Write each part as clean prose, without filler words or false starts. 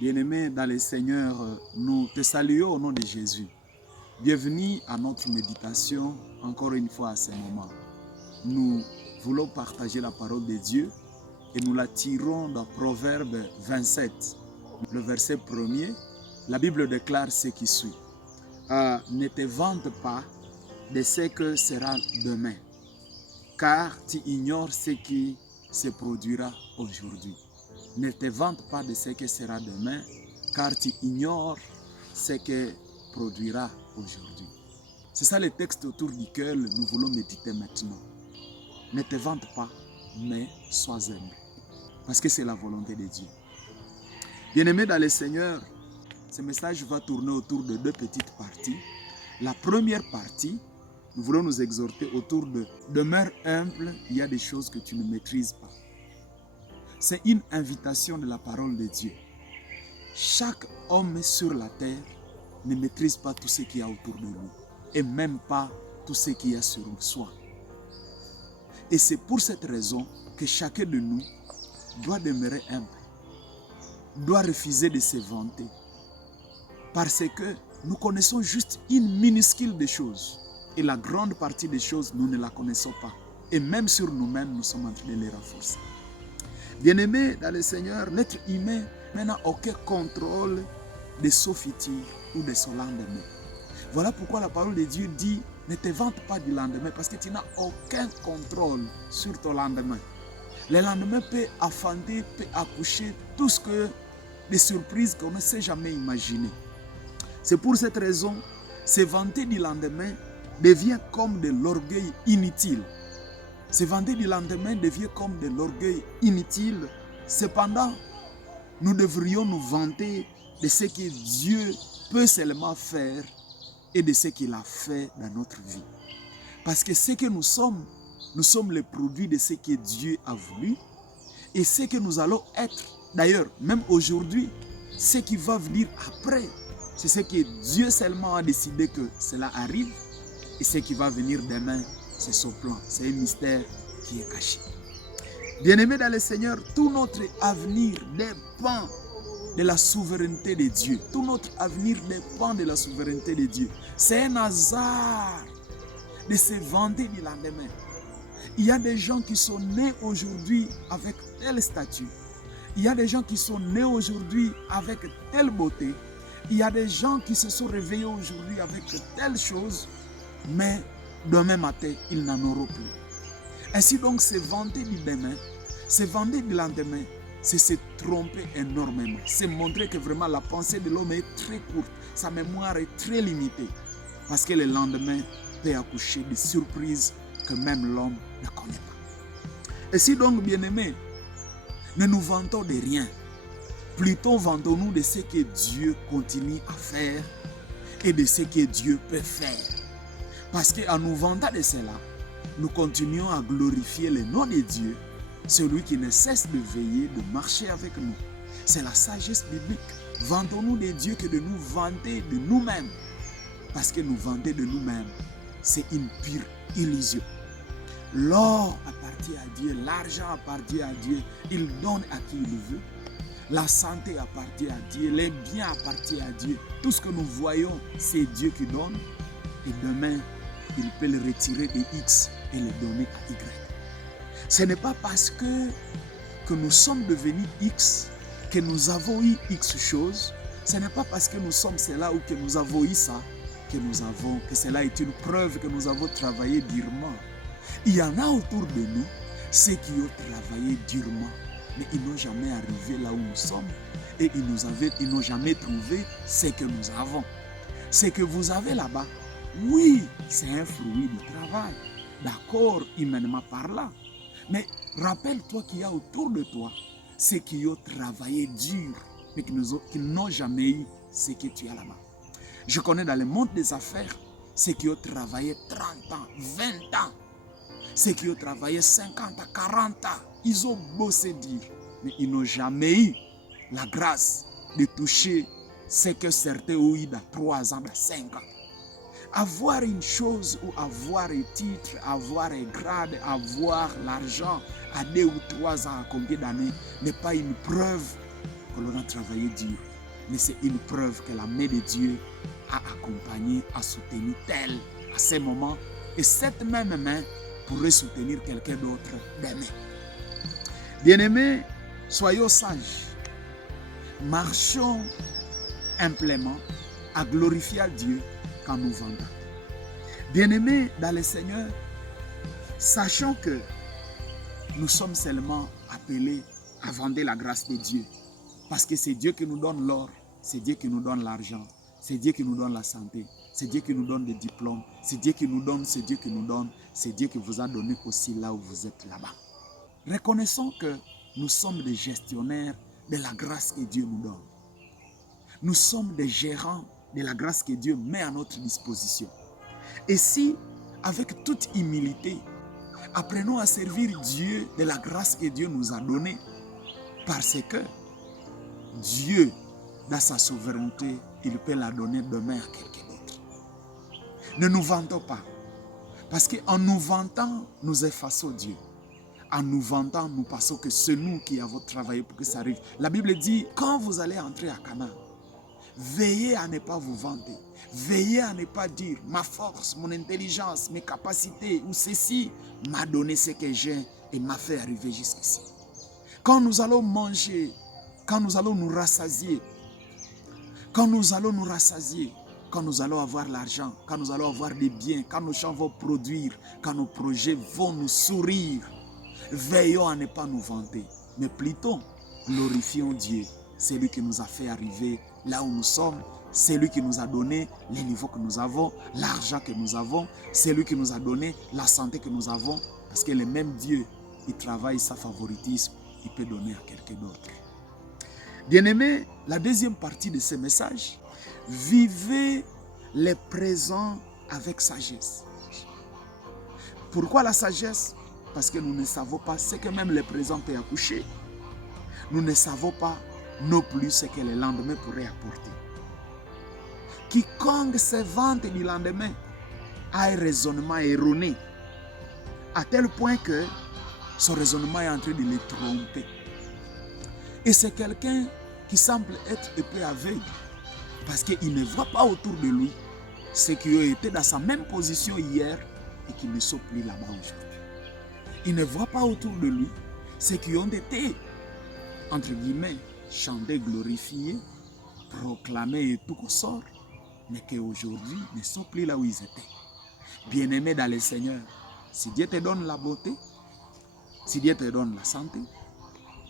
Bien-aimés dans le Seigneur, nous te saluons au nom de Jésus. Bienvenue à notre méditation, encore une fois à ce moment. Nous voulons partager la parole de Dieu et nous la tirons dans Proverbe 27, le verset 1er. La Bible déclare ce qui suit. Ne te vante pas de ce que sera demain, car tu ignores ce qui se produira aujourd'hui. Ne te vante pas de ce que sera demain, car tu ignores ce que produira aujourd'hui. C'est ça le texte autour duquel nous voulons méditer maintenant. Ne te vante pas, mais sois humble, parce que c'est la volonté de Dieu. Bien-aimés dans le Seigneur, ce message va tourner autour de deux petites parties. La première partie, nous voulons nous exhorter autour de demeure humble, il y a des choses que tu ne maîtrises pas. C'est une invitation de la parole de Dieu. Chaque homme sur la terre ne maîtrise pas tout ce qu'il y a autour de lui et même pas tout ce qu'il y a sur soi. Et c'est pour cette raison que chacun de nous doit demeurer humble, doit refuser de se vanter. Parce que nous connaissons juste une minuscule des choses et la grande partie des choses, nous ne la connaissons pas. Et même sur nous-mêmes, nous sommes en train de les renforcer. Bien-aimés dans le Seigneur, l'être humain n'a aucun contrôle de son futur ou de son lendemain. Voilà pourquoi la parole de Dieu dit, ne te vante pas du lendemain, parce que tu n'as aucun contrôle sur ton lendemain. Le lendemain peut affander, peut accoucher tout ce que des surprises qu'on ne sait jamais imaginer. C'est pour cette raison, se vanter du lendemain devient comme de l'orgueil inutile. Se vanter du lendemain devient comme de l'orgueil inutile. Cependant, nous devrions nous vanter de ce que Dieu peut seulement faire et de ce qu'il a fait dans notre vie. Parce que ce que nous sommes le produit de ce que Dieu a voulu et ce que nous allons être. D'ailleurs, même aujourd'hui, ce qui va venir après, c'est ce que Dieu seulement a décidé que cela arrive et ce qui va venir demain, c'est son plan, c'est un mystère qui est caché. Bien-aimés dans le Seigneur, tout notre avenir dépend de la souveraineté de Dieu. Tout notre avenir dépend de la souveraineté de Dieu. C'est un hasard de se vanter du lendemain. Il y a des gens qui sont nés aujourd'hui avec tel statut. Il y a des gens qui sont nés aujourd'hui avec telle beauté. Il y a des gens qui se sont réveillés aujourd'hui avec telle chose, mais demain matin, ils n'en auront plus. Ainsi donc, se vanter du demain, se vanter du lendemain, c'est se tromper énormément. C'est montrer que vraiment la pensée de l'homme est très courte, sa mémoire est très limitée. Parce que le lendemain peut accoucher de surprises que même l'homme ne connaît pas. Ainsi donc, bien-aimés, ne nous vantons de rien. Plutôt vantons-nous de ce que Dieu continue à faire et de ce que Dieu peut faire. Parce qu'en nous vantant de cela, nous continuons à glorifier le nom de Dieu, celui qui ne cesse de veiller, de marcher avec nous. C'est la sagesse biblique. Vantons-nous de Dieu que de nous vanter de nous-mêmes. Parce que nous vanter de nous-mêmes, c'est une pure illusion. L'or appartient à Dieu, l'argent appartient à Dieu, il donne à qui il veut. La santé appartient à Dieu, les biens appartiennent à Dieu. Tout ce que nous voyons, c'est Dieu qui donne. Et demain, il peut le retirer de X et le donner à Y. Ce n'est pas parce que nous sommes devenus X, que nous avons eu X choses. Ce n'est pas parce que nous sommes cela ou que nous avons eu ça, que cela est une preuve que nous avons travaillé durement. Il y en a autour de nous, ceux qui ont travaillé durement, mais ils n'ont jamais arrivé là où nous sommes et ils n'ont jamais trouvé ce que nous avons. Ce que vous avez là-bas, oui, c'est un fruit du travail. D'accord, humainement parlant. Mais rappelle-toi qu'il y a autour de toi ceux qui ont travaillé dur, mais qui n'ont jamais eu ce que tu as là-bas. Je connais dans le monde des affaires ceux qui ont travaillé 30 ans, 20 ans, ceux qui ont travaillé 50 ans, 40 ans. Ils ont bossé dur, mais ils n'ont jamais eu la grâce de toucher ce que certains ont eu dans 3 ans, dans 5 ans. Avoir une chose ou avoir un titre, avoir un grade, avoir l'argent à 2 ou 3 ans, à combien d'années, n'est pas une preuve que l'on a travaillé dur, mais c'est une preuve que la main de Dieu a accompagné, a soutenu tel à ces moments. Et cette même main pourrait soutenir quelqu'un d'autre demain. Bien-aimés, soyons sages. Marchons humblement à glorifier Dieu quand nous vendons. Bien-aimés dans le Seigneur, sachons que nous sommes seulement appelés à vendre la grâce de Dieu. Parce que c'est Dieu qui nous donne l'or, c'est Dieu qui nous donne l'argent, c'est Dieu qui nous donne la santé, c'est Dieu qui nous donne des diplômes, c'est Dieu qui nous donne, c'est Dieu qui nous donne, c'est Dieu qui vous a donné aussi là où vous êtes là-bas. Reconnaissons que nous sommes des gestionnaires de la grâce que Dieu nous donne. Nous sommes des gérants de la grâce que Dieu met à notre disposition. Et si, avec toute humilité, apprenons à servir Dieu de la grâce que Dieu nous a donnée, parce que Dieu, dans sa souveraineté, il peut la donner demain à quelqu'un d'autre. Ne nous vantons pas, parce qu'en nous vantant, nous effaçons Dieu. En nous vantant, nous passons que c'est nous qui avons travaillé pour que ça arrive. La Bible dit, quand vous allez entrer à Canaan, veillez à ne pas vous vanter. Veillez à ne pas dire, ma force, mon intelligence, mes capacités ou ceci m'a donné ce que j'ai et m'a fait arriver jusqu'ici. Quand nous allons manger, quand nous allons nous rassasier, quand nous allons avoir l'argent, quand nous allons avoir des biens, quand nos champs vont produire, quand nos projets vont nous sourire, veillons à ne pas nous vanter, mais plutôt glorifions Dieu. C'est lui qui nous a fait arriver là où nous sommes. C'est lui qui nous a donné les niveaux que nous avons, l'argent que nous avons. C'est lui qui nous a donné la santé que nous avons. Parce que le même Dieu, il travaille sa favoritisme, il peut donner à quelqu'un d'autre. Bien-aimés, la deuxième partie de ce message, vivez les présents avec sagesse. Pourquoi la sagesse? Parce que nous ne savons pas ce que même le présent peut accoucher. Nous ne savons pas non plus ce que le lendemain pourrait apporter. Quiconque se vante du lendemain a un raisonnement erroné, à tel point que son raisonnement est en train de le tromper. Et c'est quelqu'un qui semble être un peu aveugle, parce qu'il ne voit pas autour de lui ceux qui ont été dans sa même position hier et qui ne sont plus là-bas aujourd'hui. Il ne voit pas autour de lui ceux qui ont été, entre guillemets, chantés, glorifiés, proclamés et tout sort, mais qui aujourd'hui ne sont plus là où ils étaient. Bien-aimés dans le Seigneur, si Dieu te donne la beauté, si Dieu te donne la santé,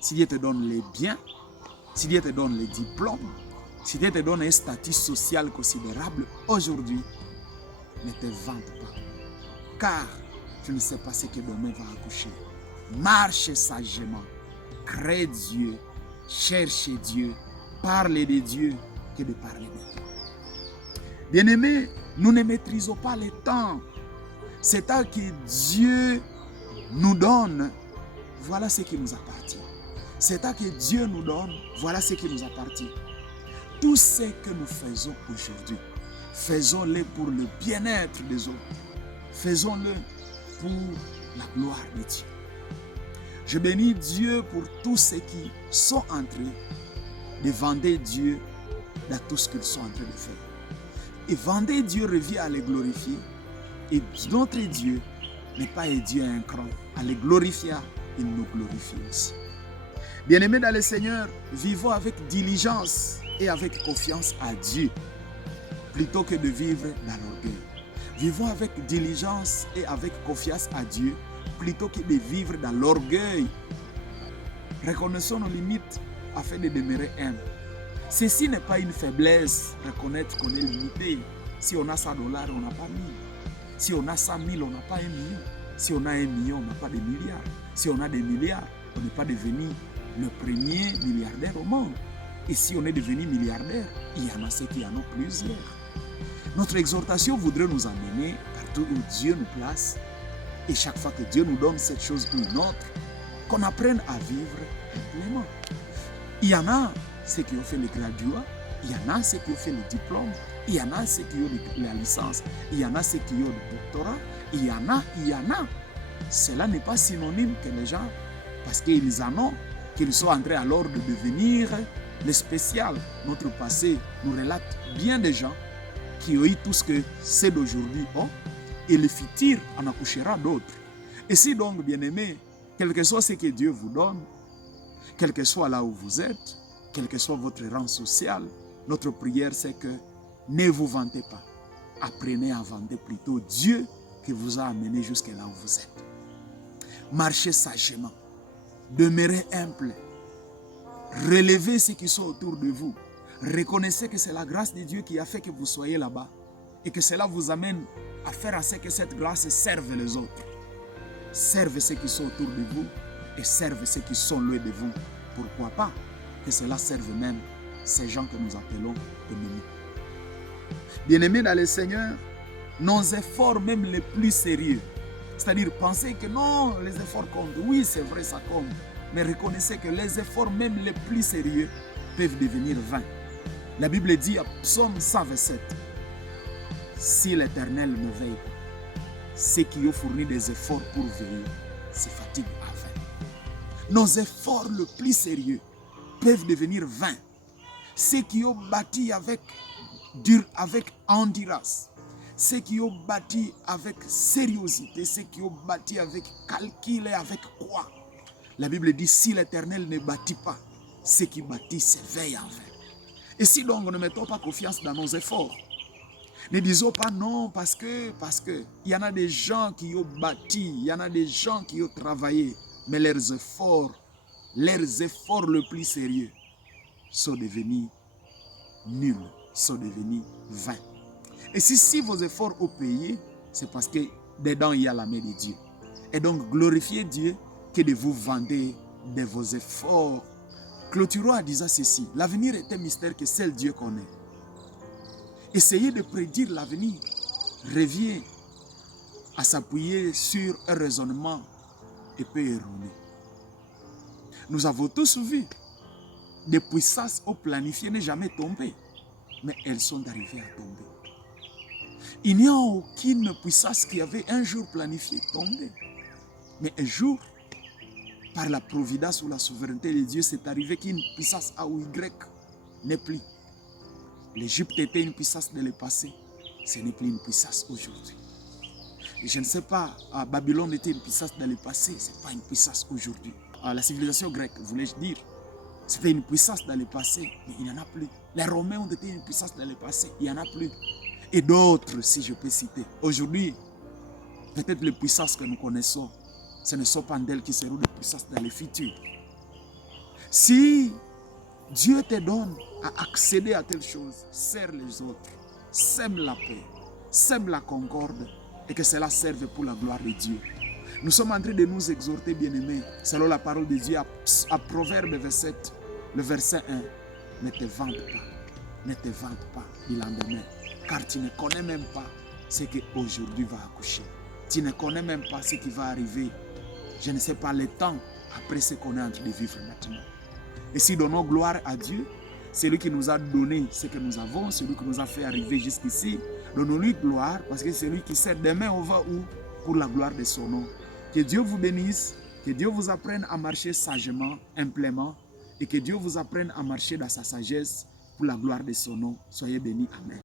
si Dieu te donne les biens, si Dieu te donne les diplômes, si Dieu te donne un statut social considérable, aujourd'hui, ne te vante pas. Car tu ne sais pas ce que demain va accoucher. Marche sagement, crée Dieu, cherche Dieu, parle de Dieu que de parler de toi. Bien-aimés, nous ne maîtrisons pas le temps. C'est temps que Dieu nous donne, voilà ce qui nous appartient. C'est temps que Dieu nous donne, voilà ce qui nous appartient. Tout ce que nous faisons aujourd'hui, faisons-le pour le bien-être des autres. Faisons-le pour la gloire de Dieu. Je bénis Dieu pour tous ceux qui sont en train de vendre Dieu dans tout ce qu'ils sont en train de faire. Et vendre Dieu revient à le glorifier. Et notre Dieu n'est pas un Dieu à un cran. À le glorifier, il nous glorifie aussi. Bien-aimés dans le Seigneur, vivons avec diligence et avec confiance à Dieu, plutôt que de vivre dans l'orgueil. Vivons avec diligence et avec confiance à Dieu, plutôt que de vivre dans l'orgueil. Reconnaissons nos limites afin de demeurer humbles. Ceci n'est pas une faiblesse, reconnaître qu'on est limité. Si on a $100, on n'a pas 1000. Si on a 100 000, on n'a pas 1 million. Si on a 1 million, on n'a pas de milliards. Si on a des milliards, on n'est pas devenu le premier milliardaire au monde. Et si on est devenu milliardaire, il y en a ceux qui en ont plusieurs. Notre exhortation voudrait nous amener partout où Dieu nous place. Et chaque fois que Dieu nous donne cette chose ou une autre, qu'on apprenne à vivre humblement. Il y en a ceux qui ont fait le graduat, il y en a ceux qui ont fait le diplôme, il y en a ceux qui ont la licence, il y en a ceux qui ont le doctorat, il y en a. Cela n'est pas synonyme que les gens, parce qu'ils en ont, qu'ils sont en train alors de devenir Le spécial, notre passé, nous relate bien des gens qui ont eu tout ce que ceux d'aujourd'hui ont, et le futur en accouchera d'autres. Et si donc, bien-aimés, quel que soit ce que Dieu vous donne, quel que soit là où vous êtes, quel que soit votre rang social, notre prière c'est que ne vous vantez pas. Apprenez à vanter plutôt Dieu qui vous a amené jusque là où vous êtes. Marchez sagement, demeurez humble, relevez ceux qui sont autour de vous. Reconnaissez que c'est la grâce de Dieu qui a fait que vous soyez là-bas et que cela vous amène à faire en sorte que cette grâce serve les autres. Servez ceux qui sont autour de vous et servez ceux qui sont loin de vous. Pourquoi pas que cela serve même ces gens que nous appelons ennemis. Bien-aimés dans le Seigneur, nos efforts même les plus sérieux, c'est-à-dire penser que non, les efforts comptent. Oui, c'est vrai, ça compte. Mais reconnaissez que les efforts même les plus sérieux peuvent devenir vains. La Bible dit à Psaume 127, si l'Éternel ne veille pas, ceux qui ont fourni des efforts pour veiller se fatiguent à vain. Nos efforts les plus sérieux peuvent devenir vains. Ceux qui ont bâti avec endurance, ceux qui ont bâti avec sérieuxité, ceux qui ont bâti avec calcul et avec quoi. La Bible dit, si l'Éternel ne bâtit pas, ceux qui bâtissent veillent en vain. Et si donc nous ne mettons pas confiance dans nos efforts, ne disons pas non parce que il y en a des gens qui ont bâti, il y en a des gens qui ont travaillé, mais leurs efforts le plus sérieux sont devenus nuls, sont devenus vains. Et si vos efforts ont payé, c'est parce que dedans il y a la main de Dieu. Et donc glorifiez Dieu que de vous vanter de vos efforts. Clôturons en disant ceci, l'avenir est un mystère que seul Dieu connaît. Essayer de prédire l'avenir revient à s'appuyer sur un raisonnement un peu erroné. Nous avons tous vu des puissances ont planifié ne jamais tomber, mais elles sont arrivées à tomber. Il n'y a aucune puissance qui avait un jour planifié tomber, mais un jour, par la providence ou la souveraineté de Dieu, c'est arrivé qu'une puissance A ou Y n'est plus. L'Égypte était une puissance de le passé, ce n'est plus une puissance aujourd'hui. Je ne sais pas, Babylone était une puissance dans le passé, ce n'est pas une puissance aujourd'hui. La civilisation grecque, voulais-je dire, c'était une puissance dans le passé, mais il n'y en a plus. Les Romains ont été une puissance dans le passé, il n'y en a plus. Et d'autres, si je peux citer. Aujourd'hui, peut-être les puissances que nous connaissons, ce ne sont pas d'elles qui seront des puissances dans le futur. Si Dieu te donne à accéder à telle chose, serre les autres, sème la paix, sème la concorde, et que cela serve pour la gloire de Dieu. Nous sommes en train de nous exhorter, bien-aimés, selon la parole de Dieu, à Proverbe le verset 1. Ne te vante pas du lendemain, car tu ne connais même pas ce qui aujourd'hui va accoucher. Tu ne connais même pas ce qui va arriver. Je ne sais pas le temps après ce qu'on est en train de vivre maintenant. Et si donnons gloire à Dieu, c'est lui qui nous a donné ce que nous avons, c'est lui qui nous a fait arriver jusqu'ici. Donnons-lui gloire parce que c'est lui qui sait demain on va où pour la gloire de son nom. Que Dieu vous bénisse, que Dieu vous apprenne à marcher sagement, humblement, et que Dieu vous apprenne à marcher dans sa sagesse pour la gloire de son nom. Soyez bénis. Amen.